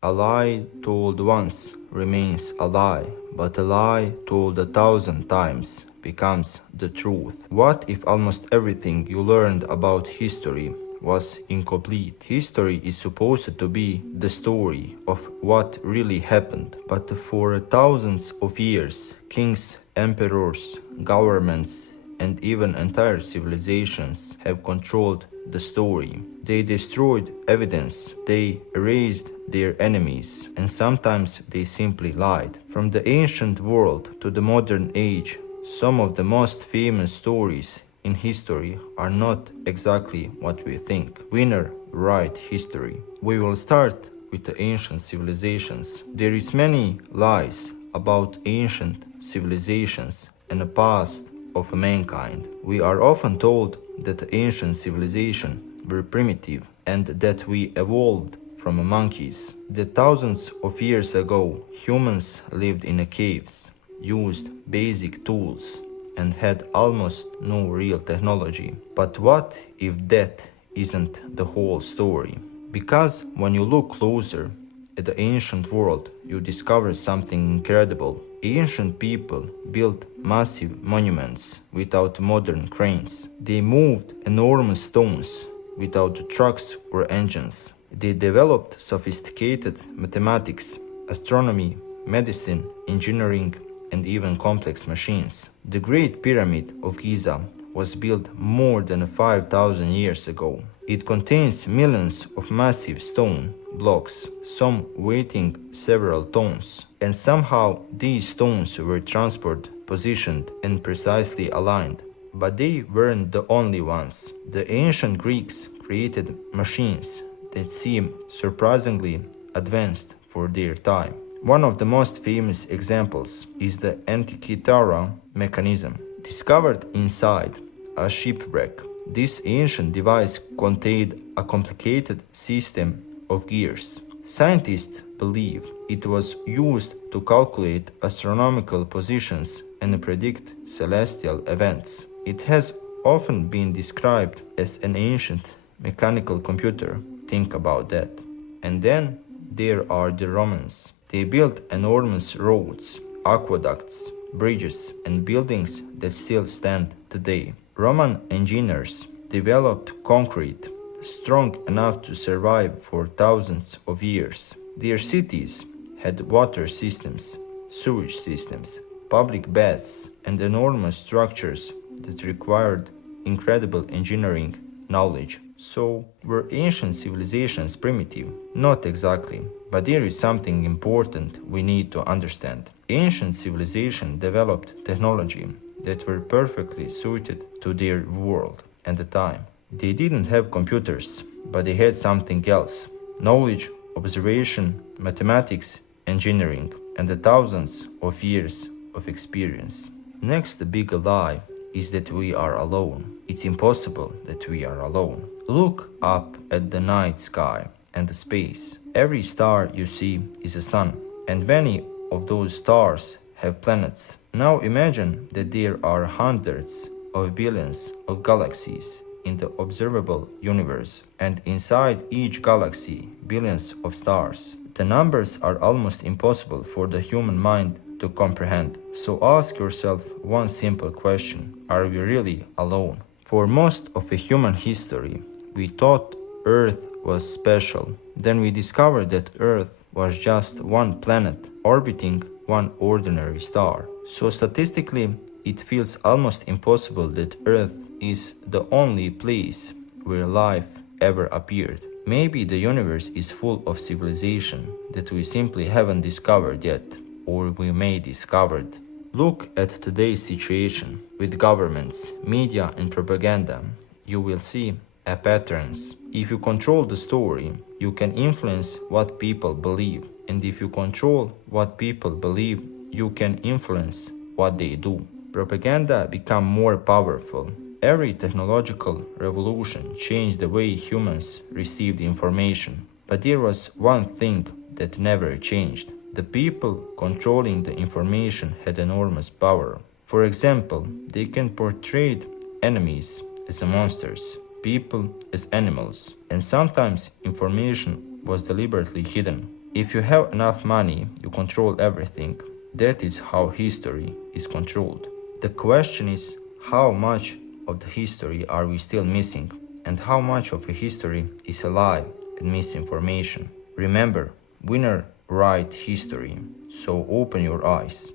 A lie told once remains a lie, but a lie told 1,000 times becomes the truth. What if almost everything you learned about history was incomplete? History is supposed to be the story of what really happened, but for thousands of years, kings, emperors, governments, and even entire civilizations have controlled the story. They destroyed evidence, they erased their enemies, and sometimes they simply lied. From the ancient world to the modern age, some of the most famous stories in history are not exactly what we think. Winner write history. We will start with the ancient civilizations. There is many lies about ancient civilizations and the past of mankind. We are often told that ancient civilizations were primitive and that we evolved from monkeys. That thousands of years ago, humans lived in caves, used basic tools, and had almost no real technology. But what if that isn't the whole story? Because when you look closer at the ancient world, you discover something incredible. Ancient people built massive monuments without modern cranes. They moved enormous stones without trucks or engines. They developed sophisticated mathematics, astronomy, medicine, engineering, and even complex machines. The Great Pyramid of Giza was built more than 5,000 years ago. It contains millions of massive stone blocks, some weighing several tons, and somehow these stones were transported, positioned, and precisely aligned. But they weren't the only ones. The ancient Greeks created machines that seem surprisingly advanced for their time. One of the most famous examples is the Antikythera mechanism, discovered inside a shipwreck. This ancient device contained a complicated system of gears. Scientists believe it was used to calculate astronomical positions and predict celestial events. It has often been described as an ancient mechanical computer. Think about that. And then there are the Romans. They built enormous roads, aqueducts, bridges, and buildings that still stand today. Roman engineers developed concrete strong enough to survive for thousands of years. Their cities had water systems, sewage systems, public baths, and enormous structures that required incredible engineering knowledge. So, were ancient civilizations primitive? Not exactly, but there is something important we need to understand. Ancient civilizations developed technology that were perfectly suited to their world and the time. They didn't have computers, but they had something else: knowledge, observation, mathematics, engineering, and the thousands of years of experience. Next big lie is that we are alone. It's impossible that we are alone. Look up at the night sky and the space. Every star you see is a sun, and many of those stars have planets. Now imagine that there are hundreds of billions of galaxies in the observable universe, and inside each galaxy, billions of stars. The numbers are almost impossible for the human mind to comprehend. So ask yourself one simple question: are we really alone? For most of human history, we thought Earth was special. Then we discovered that Earth was just one planet orbiting one ordinary star. So statistically, it feels almost impossible that Earth is the only place where life ever appeared. Maybe the universe is full of civilization that we simply haven't discovered yet, or we may discover it. Look at today's situation with governments, media, and propaganda. You will see patterns. If you control the story, you can influence what people believe. And if you control what people believe, you can influence what they do. Propaganda become more powerful. Every technological revolution changed the way humans received information. But there was one thing that never changed. The people controlling the information had enormous power. For example, they can portray enemies as monsters, people as animals, and sometimes information was deliberately hidden. If you have enough money, you control everything. That is how history is controlled. The question is, how much of the history are we still missing? And how much of a history is a lie and misinformation? Remember, winners write history, so open your eyes.